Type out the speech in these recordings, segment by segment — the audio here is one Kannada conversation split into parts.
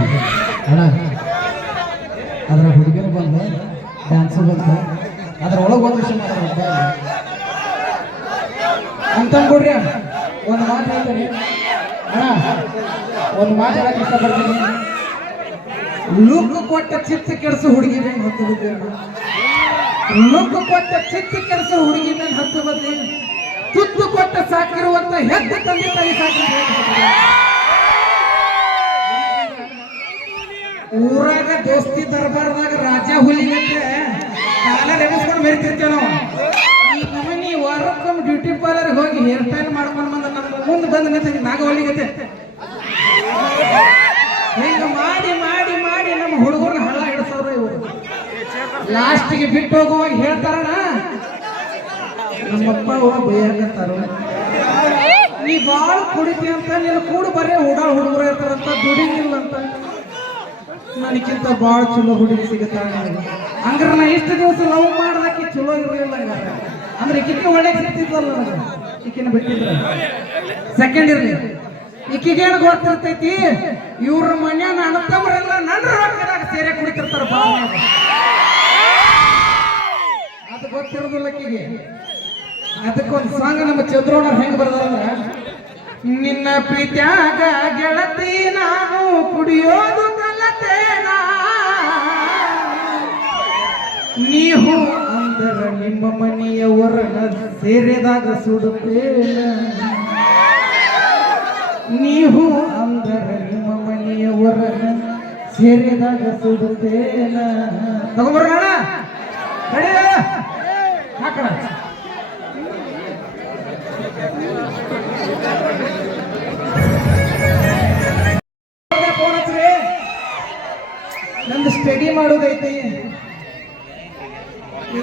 ಅಣ್ಣ, ಅದರ ಹುಡುಗಿನ ಬಂದು ಡ್ಯಾನ್ಸ್ ಬಂತು ಅದ್ರ ಒಳಗೆ ಒಂದು ವಿಷಯ ಮಾತಾಡ್ಬೇಕು ಅಂತಂದ್ಬಿಡ್ರಿ ಒಂದು ಮಾತು ಹೇಳ್ತೀನಿ. ಒಂದು ಮಾತು ಹೇಳಕ್ ಇಷ್ಟಪಡ್ತೀನಿ. ಲುಕ್ ಕೊಟ್ಟ ಚಿತ್ತ ಕೆಡಿಸು ಹುಡುಗಿ ಮೇಲೆ ಹತ್ತು ಬದ್ಲಿ ಲುಕ್ ಕೊಟ್ಟ ಚಿತ್ತ ಕೆಡಿಸು ಹುಡುಗಿ ಮೇಲೆ ಹತ್ತು ಬದ್ಲಿ ತುತ್ತು ಕೊಟ್ಟ ಸಾಕಿರುವಂತ ಹೆದ್ದು ತಂದೆ ತಾಯಿ ಸಾಕಿರ್ಬೇಕು ಊರಾಗ ದೋಸ್ತಿ ದರ್ಬಾರ್ದಾಗ ರಾಜ ಹುಲಿಗಂತೆ ಕಾಲ ರೆಮಿಸ್ಕೊಂಡು ಮೆರಿತಿರ್ತೇವೆ ನಾವು. ಈ ನಮನಿ ವಾರಕ್ಕೊಮ್ಮೆ ಬ್ಯೂಟಿ ಪಾರ್ಲರ್ಗೆ ಹೋಗಿ ಹೇರ್ ಸ್ಟೈಲ್ ಮಾಡ್ಕೊಂಡು ಬಂದ ನಮ್ಮ ಮುಂದೆ ಬಂದ ನಿಂತ ನಾಗ ಹೊಲಿಗತ್ತೆ ಹಿಂಗ ಮಾಡಿ ಮಾಡಿ ಮಾಡಿ ನಮ್ಮ ಹುಡುಗರು ಹಳ್ಳ ಹಿಡಿಸೋರು ಇವರು. ಲಾಸ್ಟಿಗೆ ಬಿಟ್ಟು ಹೋಗುವಾಗ ಹೇಳ್ತಾರಣ ನಮ್ಮಪ್ಪ ಬೈಯಾಕತ್ತಾರ. ನೀ ಬಾಳ ಕುಡಿತಿ ಅಂತ, ನಿನ್ನ ಕೂಡ ಬರೇ ಹುಡಾ ಹುಡುಗರು ಇರ್ತಾರಂತ ದುಡಿಗಿಲ್ಲ ಅಂತ. ನನಗಿಂತ ಭಾಳ ಚಲೋ ಹುಡುಗಿ ಸಿಗುತ್ತಾಳ ಹಂಗಾರ ನಾ ಇಷ್ಟು ದಿವಸ ಲವ್ ಮಾಡ್ದಾಕಿ ಚಲೋ ಇರಲಿಲ್ಲ ಅಂದ್ರೆ ಈಕಿಗೆ ಒಳ್ಳೆ ಸಿಗ್ತಿದ್ವಲ್ಲ ನನಗೆ. ಈಕಿನ ಬಿಟ್ಟಿದ್ರೆ. ಸೆಕೆಂಡ್ ಇರ್ಲಿ. ಈಕಿಗೇನು ಗೊತ್ತಿರ್ತೈತಿ? ಇವ್ರ ಮನೆ ನನ್ನ ತಮ್ಮರೆಲ್ಲ ನನ್ನ ರೊಕ್ಕದಾಗ ಸೇರೆ ಕುಡಿತಿರ್ತಾರ ಭಾಳ ಅದು ಗೊತ್ತಿರೋದಿಲ್ಲ ಈಕಿಗೆ. ಅದಕ್ಕೊಂದು ಸಾಂಗ್ ನಮ್ಮ ಚಂದ್ರೋಣರ್ ಹೆಂಗ್ ಬರ್ದಾರಂದ್ರ, ನಿನ್ನ ಪ್ರೀತ್ಯಾಗ ಗೆಳತಿ ನಾನು ಕುಡಿಯೋದು ನೀವು ಅಂದರ ನಿಮ್ಮ ಮನೆಯವರನ್ನ ಸೇರಿದಾಗ ಸುಡುತ್ತೇನ? ನೀವು ಅಂದರ ನಿಮ್ಮ ಮನೆಯವರನ್ನ ಸೇರಿದಾಗ ಸುಡುತ್ತೇನ? ತಗೊಂಡ್ಬರೋಣ ಹಾಕೋಣ. ನಂದು ಸ್ಟಡಿ ಮಾಡೋದೈತಿ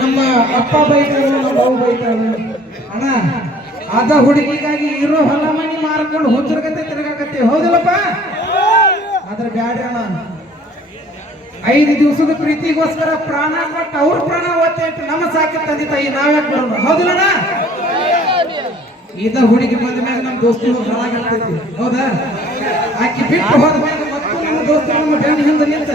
ನಮ್ಮ ಅಪ್ಪ ಬೈತಾರು, ನಮ್ಮ ಬೈತಾರು. ಅಣ್ಣ ಅದ ಹುಡುಗಿಗಾಗಿ ಇರೋ ಹೊಲ ಮನಿ ಮಾರ್ಕೊಂಡು ಹುಚ್ಚರ್ಗತ್ತೆ ತಿರ್ಗಾಕತ್ತೆ, ಹೌದಿಲ್ಲಪ್ಪ? ಅದ್ರ ಬ್ಯಾಡ ಅಣ್ಣ. ಐದು ದಿವಸದ ಪ್ರೀತಿಗೋಸ್ಕರ ಪ್ರಾಣ ಕೊಟ್ಟು ಅವ್ರ ಪ್ರಾಣ ಒತ್ತೆ ನಮ್ಮ ಸಾಕಿ ತಂದೆ ತಾಯಿ ನಾವ್ಯಾಕೆ ಬರೋಣ ಹೌದಿಲ್ಲಣ್ಣ? ಇದ ಹುಡುಗಿ ಬಂದ ಮೇಲೆ ನಮ್ಮ ದೋಸ್ತಿ ಹೋಗಿ ಹೌದಾ? ಆಕಿ ಬಿಟ್ಟು ಹೋದ ನಮ್ಮ ದೋಸ್ತ ನಮ್ಮ ಬೆನ್ನ ಹಿಂದೆ ನಿಂತ,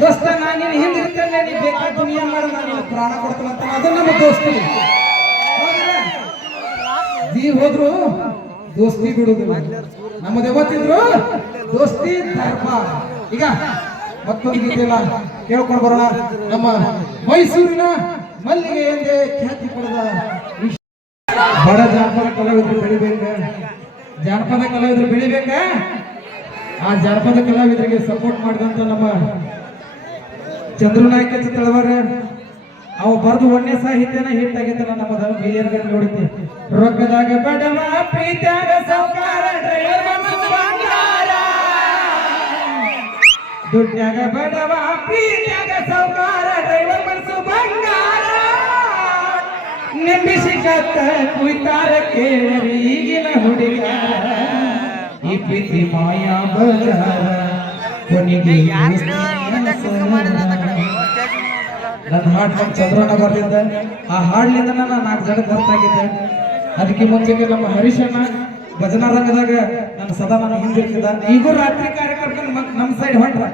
ದೋಸ್ತ, ನಾ ನಿನ್ನ ಹಿಂದೆ ಇರ್ತೇನೆ ನೀ ಬೇಕಾದ ದುನಿಯಾ ನಾನು ಪ್ರಾಣ ಕೊಡ್ತೀನಿ ಅಂತ. ಅದು ನಮ್ಮ ದೋಸ್ತಿ. ನೀ ಹೋದ್ರು ದೋಸ್ತಿ ಬಿಡುದು ನಮ್ಮದು ಯಾವತ್ತಿದ್ರು ದೋಸ್ತಿ ಧರ್ಮ. ಈಗ ಮತ್ತೊಂದು ಗೀತೆಲ್ಲ ಕೇಳ್ಕೊಂಡು ಬರೋಣ. ನಮ್ಮ ಮೈಸೂರಿನ ಮಲ್ಲಿಗೆ ಎಂದೇ ಖ್ಯಾತಿ ಪಡೆದ ಬಡ ಜಾನಪದ ಕಲಾವಿದರು ಬೆಳಿಬೇಕ? ಜಾನಪದ ಕಲಾವಿದರು ಬೆಳಿಬೇಕ? ಆ ಜಾನಪದ ಕಲಾವಿದರಿಗೆ ಸಪೋರ್ಟ್ ಮಾಡಿದಂತ ನಮ್ಮ ಚಂದ್ರನಾಯಕ ಚಿತ್ರವರ ಅವ ಬರೆದು ಒಣ್ಣೆ ಸಾಹಿತ್ಯನ ಹಿಟ್ ಆಗೈತಲ್ಲ ನಮ್ಮ ಮಿಲಿಯನ್ ನೋಡುತ್ತೆ ರೊಕ್ಕದಾಗ ಬಡವ, ಪ್ರೀತ್ಯಾಗ ಸೌಕಾರ ದುಡ್ಡ್ಯಾಗ ಬಡವ, ಪ್ರೀತ್ಯಾಗ ಸೌಕಾರ ಡ್ರೈವರ್ ಮನಸ್ಸು ಬಂಗಾರ. ನಿಂಬಿಸಿ ಕತ್ತ ಕುಯ್ತಾರ ಕೇಳರಿ ಈಗಿನ ಹುಡುಗ ಈ ಪ್ರೀತಿ ಮಾಯಾ ಬರ ಕೊನೆಗೆ ನನ್ನ ಹಾಡು ನಮ್ಮ ಚಂದ್ರನ ಬರ್ತಿದ್ದ ಆ ಹಾಡ್ಲಿಂದ ನಾನು ನಾಲ್ಕು ಜನ ಬರ್ತಾಗಿದ್ದೆ ಅದಕ್ಕೆ ಮುಂಚೆಗೆ ನಮ್ಮ ಹರೀಶಣ್ಣ ಭಜನಾ ರಂಗದಾಗ ನಾನು ಸದಾ ನಾನು ಹಿಂದಿರ್ತಿದ್ದ ಈಗೂ ರಾತ್ರಿ ಕಾರ್ಯಕ್ರಮಕ್ಕೆ ನಮ್ಮ ನಮ್ಮ ಸೈಡ್ ಹೊಂಟ್ರ.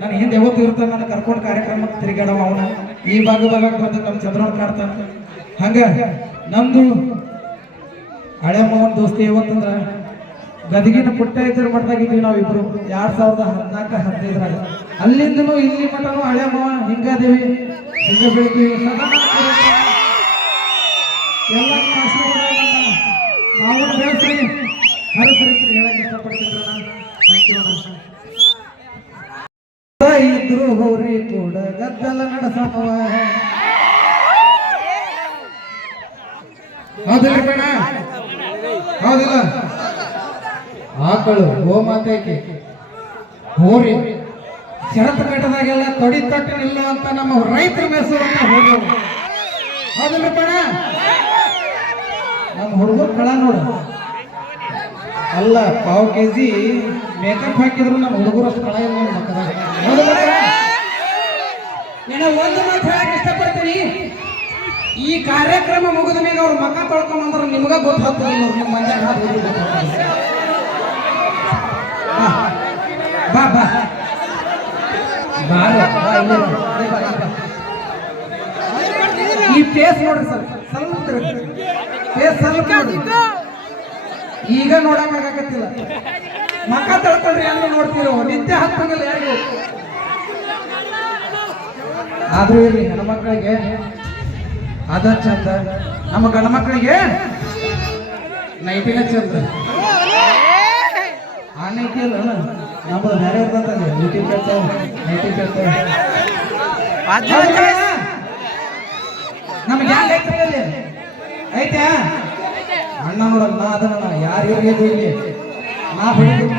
ನಾನು ಹಿಂದೆ ಯಾವತ್ತು ಇರ್ತಾನೆ ನಾನು ಕರ್ಕೊಂಡು ಕಾರ್ಯಕ್ರಮಕ್ಕೆ ತಿರುಗಾಡವ ಅವನ. ಈ ಭಾಗ ಭಾಗಕ್ಕೆ ಬಂದು ನಮ್ಮ ಚಂದ್ರನ ಕಾಡ್ತಾನೆ. ಹಂಗ ನಮ್ದು ಹಳೆ ಮೋಹನ್ ದೋಸ್ತಿ ಯಾವತ್ತಂದ್ರ ಗದಗಿನ ಪುಟ್ಟ ಇದ್ರ ಮಟ್ಟದಾಗಿದ್ವಿ ನಾವಿಬ್ರು. ಎರಡ್ ಸಾವಿರದ ಹದಿನಾಲ್ಕ ಹದಿನೈದರಾಗ ಅಲ್ಲಿಂದನೂ ಇಲ್ಲಿ ಮಟನು ಹಳೆ ಮಾವ ಹಿಂಗದೇವಿ. ಹಿಂಗ ಬೆಳಿತೀವಿ. ಎಲ್ಲ ನಾವು ಬೆಳೆಸ್ರಿ ಹರಸ್ರಿ ಹೇಳಕ್ ಇಷ್ಟಪಡ್ತಿದ್ರ ಥ್ಯಾಂಕ್ ಯು ಇದ್ರು ಹೋರಿ ಕೂಡ ಗದ್ದಲ ನಡೆಸವ ಹೌದಿಲ್ಲ ಬೇಡ. ಹೌದಿಲ್ಲ. ಆಕಳು, ಗೋಮಾತೆಗೆ ಹೋರಿ. ಶರತ್ ಕಟ್ಟದಾಗೆಲ್ಲ ತೊಡಿ ತಟ್ಟು ಅಂತ ನಮ್ಮ ರೈತರು ಮೇಸುವಂತ ಹೋಗಿ ಹೌದಿಲ್ಲ ಕಣ ನಮ್ಮ ಹುಡುಗರು ಕಳ ನೋಡು. ಅಲ್ಲ, ಪಾವ್ ಕೆಜಿ ಮೇಕಪ್ ಹಾಕಿದ್ರು ನಮ್ಮ ಹುಡುಗರು ಅಷ್ಟು ಕಳ ಇಲ್ಲ ಮಕ್ಕದಾಗ ಒಂದು ಮಾತು ಹೇಳಕ್ ಇಷ್ಟಪಡ್ತೀನಿ? ಈ ಕಾರ್ಯಕ್ರಮ ಮುಗಿದ ಮೇಲೆ ಅವ್ರ ಮಕ್ಕ ತೊಳ್ಕೊಂಬಂದ್ರೆ ನಿಮ್ಗೆ ಗೊತ್ತಾಗ್ತದೆ ನಿಮ್ಮ ಮಂಜಾಗ ಬಾ ಬಾ. ಈ ಫೇಸ್ ನೋಡ್ರಿ ಸರ್, ಸ್ವಲ್ಪ ಫೇಸ್ ಸ್ವಲ್ಪ ಈಗ ನೋಡಕ್ ಆಗಕತ್ತಿಲ್ಲ. ಮಕ್ಕ ತಳ್ಕೊಂಡ್ರೆ ಎಲ್ಲ ನೋಡ್ತಿರೋ? ನಿತ್ಯ ಹತ್ತಂಗಿಲ್ಲ ಯಾರಿಗೂ. ಆದ್ರೂ ಇರ್ಲಿ ಮಕ್ಕಳಿಗೆ ಅದ ಚಂದ. ನಮ್ಮ ಗಂಡ ಮಕ್ಕಳಿಗೆ ನೈಟಿನ ಚಂದ. ಆ ನೈಟಿ ಅಲ್ಲ ನಮ್ಮದು ಬೇರೆ ಇರ್ತಂತಲ್ಲ ಯೂಟ್ಯೂಬ್ ಕೇಳ್ತೇವೆ ನೈಟಿ ಕೇಳ್ತೇವೆ ನಮ್ಗೆ ಯಾಕೆ ಐತೆ ಅಲ್ಲಿ ಐತೆ? ಅಣ್ಣ ನೋಡಲ್ಲ ನಾ ಅದನ್ನ ಯಾರು ಇಲ್ಲಿ ನಾ ಹೊಡಿಬೇಕು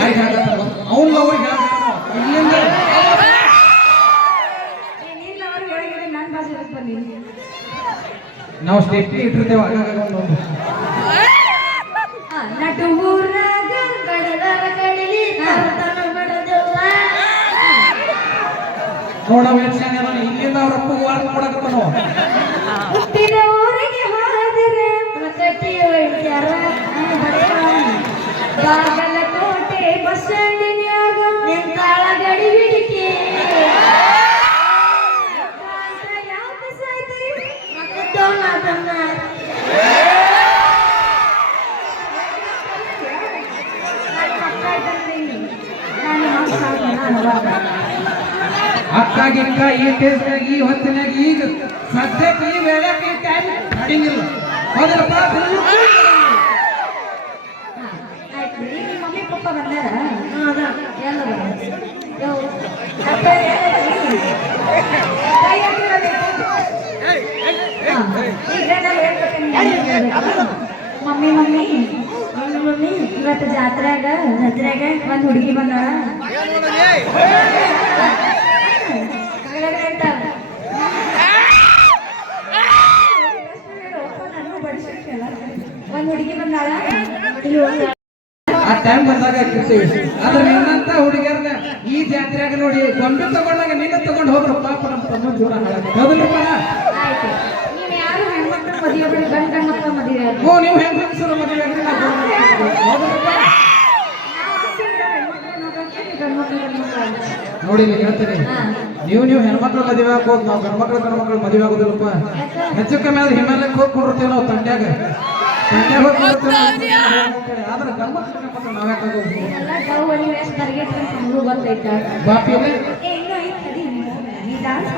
ಊರಾಗ ಕಡಲರ ಕಡಲಿ ತರ್ತನ ಬಡದವ್ವ ನೋಡವ್ ಇಲ್ಲಿಂದ ಅವ್ರ ಅಪ್ಪ ವಾರ್ಡ್ ಮಾಡಕತ್ತಾನೋ ಅಕ್ಕ ಗಿಕ್ಕ ಈ ಟೇಸ್ಟ್ನಾಗ ಈ ಹೊತ್ತಿನಾಗ ಈಗ ಸದ್ಯಕ್ಕೆ ಈ ವೇಳೆಗೆ ಈ ಟೈಮ್ ನಡಿಂಗಿಲ್ಲ ಹೌದಲ್ಲಪ್ಪ ಆಯ್ತು ಈಗ ನಿಮ್ಮ ಮಮ್ಮಿ ಪಪ್ಪ ಬಂದಾರ ಎಲ್ಲ ಮಮ್ಮಿ ಮಮ್ಮಿ ಮಮ್ಮಿ ಮಮ್ಮಿ ಇವತ್ತು ಜಾತ್ರೆಗ ಜಾತ್ರೆಗ ಒಂದ್ ಹುಡುಗಿ ಬಂದಾಳ ಆ ಟೈಮ್ ಬಂದಾಗ ಇರ್ತೀವಿ ಆದ್ರೆ ನಿನ್ನಂತ ಹುಡುಗಿಯರ್ನ ಈ ಜಾತ್ರೆಯಾಗ ನೋಡಿ ಗೊಂಬೆ ತಗೊಂಡಾಗ ನಿನ್ನ ತಗೊಂಡು ಹೋದ್ರು. ಪಾಪ ನಮ್ಮ ತಮ್ಮ ಜೀವನ ಆಯ್ತು. ನೀವು ಗಂಡ ಗಂಡ ಹ್ಞೂ ಹೆಂಗ್ ಹೆಂಗಸರು ಮದುವೆ ಆಗ್ರಿ ಗಂಡು ನೋಡಿ ನೀವು ಹೇಳ್ತೀನಿ. ನೀವು ನೀವು ಹೆಣ್ಮಕ್ಳು ಮದುವೆ ಆಗೋದು ನಾವು ಗಂಡ್ಮಕ್ಳು ಗಂಡ್ಮಕ್ಳು ಮದುವೆ ಆಗೋದಿಲ್ಲಪ್ಪ. ಹೆಚ್ಚು ಕಮ್ಮಿ ಆದ್ರೆ ಹಿಮಾಲಯಕ್ಕೆ ಹೋಗಿ ಕೊಡಿರ್ತೀವಿ ನಾವು ತಂಡ್ಯಾಗ.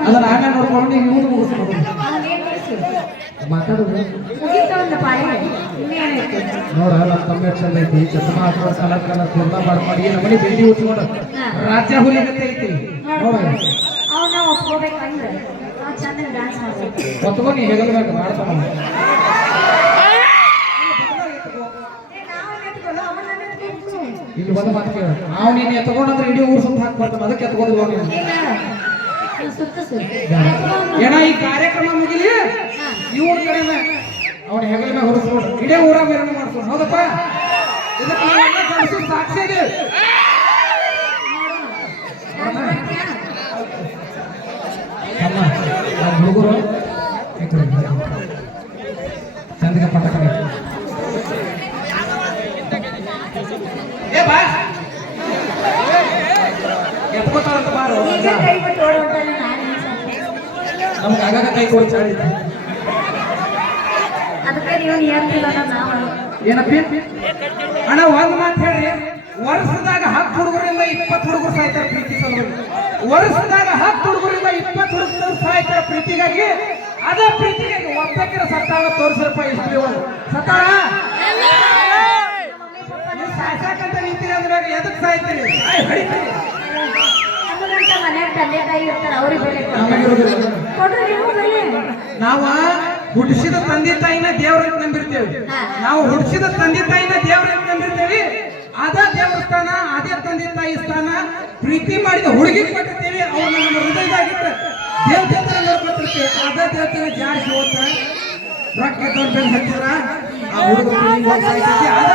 ಅದನ್ನ ಆಮೇಲೆ ನೋಡ್ಕೊಂಡು ಇವ್ನು ಮುಗಿಸ್ಬೋದು ಮಾತಾಡೋದು. ನೋಡ ನಮ್ಮ ತಮ್ಮ ಚಂದ ಐತಿ. ಚಸ್ಮಾ ಹಾಕೊಂಡು ಕಲರ್ ಕಲರ್ ಕುರ್ಮಾ ಮಾಡಿ ನಮ್ಮನೆ ಬೆಂಡಿ ಉಚ್ಕೊಂಡು ರಾಜ್ಯ ಹುಲಿ ಐತಿ ನೋಡ ಅವನ್ನ ಒಪ್ಕೋಬೇಕಂದ್ರೆ ಇಲ್ಲಿ ಬಂದ ಮಾತು ಕೇಳ. ನಾವು ನೀನು ಎತ್ಕೊಂಡ್ರೆ ಇಡೀ ಊರು ಸುತ್ತ ಹಾಕ್ಬಾರ್ದು ಅದಕ್ಕೆ ಎತ್ಕೊಂಡು ಏನ? ಈ ಕಾರ್ಯಕ್ರಮ ಮುಗಿಲಿ? ಇವ್ರ ಕಡೆನ ಅವನ ಹೆಗಲ ಮೇಲೆ ಹೊರಿಸ್ಕೊಂಡು ಇಡೇ ಊರಾಗ ಮೇರಣ ಮಾಡ್ಸೋಣ ಹೌದಪ್ಪ? ಇದಕ್ಕೆ ಸಾಕ್ಷಿ ಇದೆ ಹುಡುಗರು ಈ ಕಡೆ ಬನ್ನಿ. ಚಂದಿಗೆ ಪಟ ಕಡೆ ಏ ಬಾ. ಎತ್ಕೋತಾರಂತ ಬಾರು. ನಮ್ಗೆ ಆಗಾಗ ಕೈ ಕೊಡ್ತಾಳೆ ಏನಪ್ಪಿ? ಅಣ್ಣ ಒಂದ್ ಮಾತು ಹೇಳ್ರಿ. ವರ್ಷದಾಗ ಹತ್ತು ಹುಡುಗರಿಂದ ಇಪ್ಪತ್ತು ಹುಡುಗರು ಸಾಯ್ತಾರೆ ಪ್ರೀತಿ ವರ್ಷದಾಗ ಹತ್ತು ಹುಡುಗರಿಂದ ಇಪ್ಪತ್ತು ಹುಡುಗರು ಸಾಯ್ತಾರೆ ಪ್ರೀತಿಗಾಗಿ. ಅದೇ ಪ್ರೀತಿಗಾಗಿ ಒಬ್ಬಕ್ಕಿರ ಸತ್ತಾಗ ತೋರಿಸ್ರಪ್ಪ ಇಷ್ಟು ಸತ್ತಾಳ? ಸಾಯ್ಸಾಕಂತ ನಿಂತೀರಿ ಅಂದ್ರೆ ಎದಕ್ ಸಾಯ್ತೀರಿ? ನಮಗಂತ ಮನ್ಯಾಗ ತಂದೆ ತಾಯಿ ಇರ್ತಾರ ಅವ್ರಿಗೆ ಬೆಲೆ ಕೊಡ್ರಿ ನೀವು ಬೆಲೆ ನಾವ ಹುಟ್ಟಿಸಿದ ತಂದೆ ತಾಯಿನ ದೇವ್ರಂತ ನಂಬಿರ್ತೇವೆ. ನಾವು ಹುಡ್ಸಿದ ತಂದೆ ತಾಯಿನ ದೇವ್ರಂತ ನಂಬಿರ್ತೇವೆ. ಅದ ದೇವ್ರ ಸ್ಥಾನ ಅದೇ ತಂದೆ ತಾಯಿ ಸ್ಥಾನ ಪ್ರೀತಿ ಮಾಡಿದ ಹುಡುಗಿ ಕೊಟ್ಟಿರ್ತೇವೆ ಅವ್ರು ನಮ್ಮ ಹೃದಯದಾಗಿತ್ತ ದೇವತೆ ಹತ್ರ ನೋಡ್ಕೊತಿರ್ತೇವೆ. ಅದ ದೇವತೆನ ಜಾಸ್ತಿ ಹೋತ ರೊಕ್ಕ ದೊಡ್ಡ ಹಚ್ಚಿದ್ರ ಆ ಹುಡುಗ ಅದ